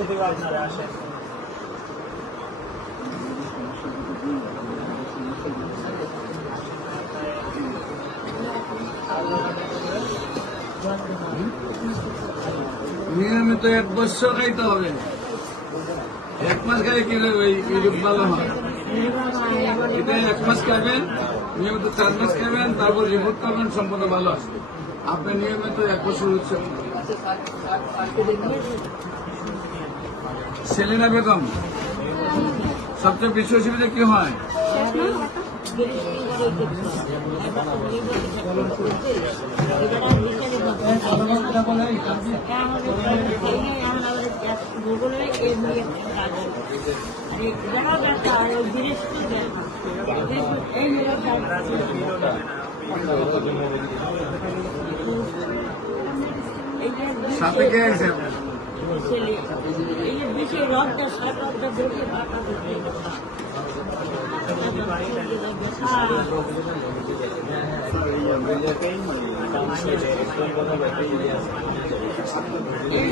আপনারা আসেন। নিয়মিত 1 বছর খাইতে হবে। 1 মাস খাই কি ভালো হয়। এটা 1 মাস খাবেন, নিয়মিত 4 মাস খাবেন, তারপর রিপোর্ট করবেন, সম্পূর্ণ ভালো আসবে। আপনি নিয়মিত 1 বছর হচ্ছে। সেলিনা বেগম, সবচেয়ে বেশি অসুবিধা কি হয়? সাথে কে আছে? এই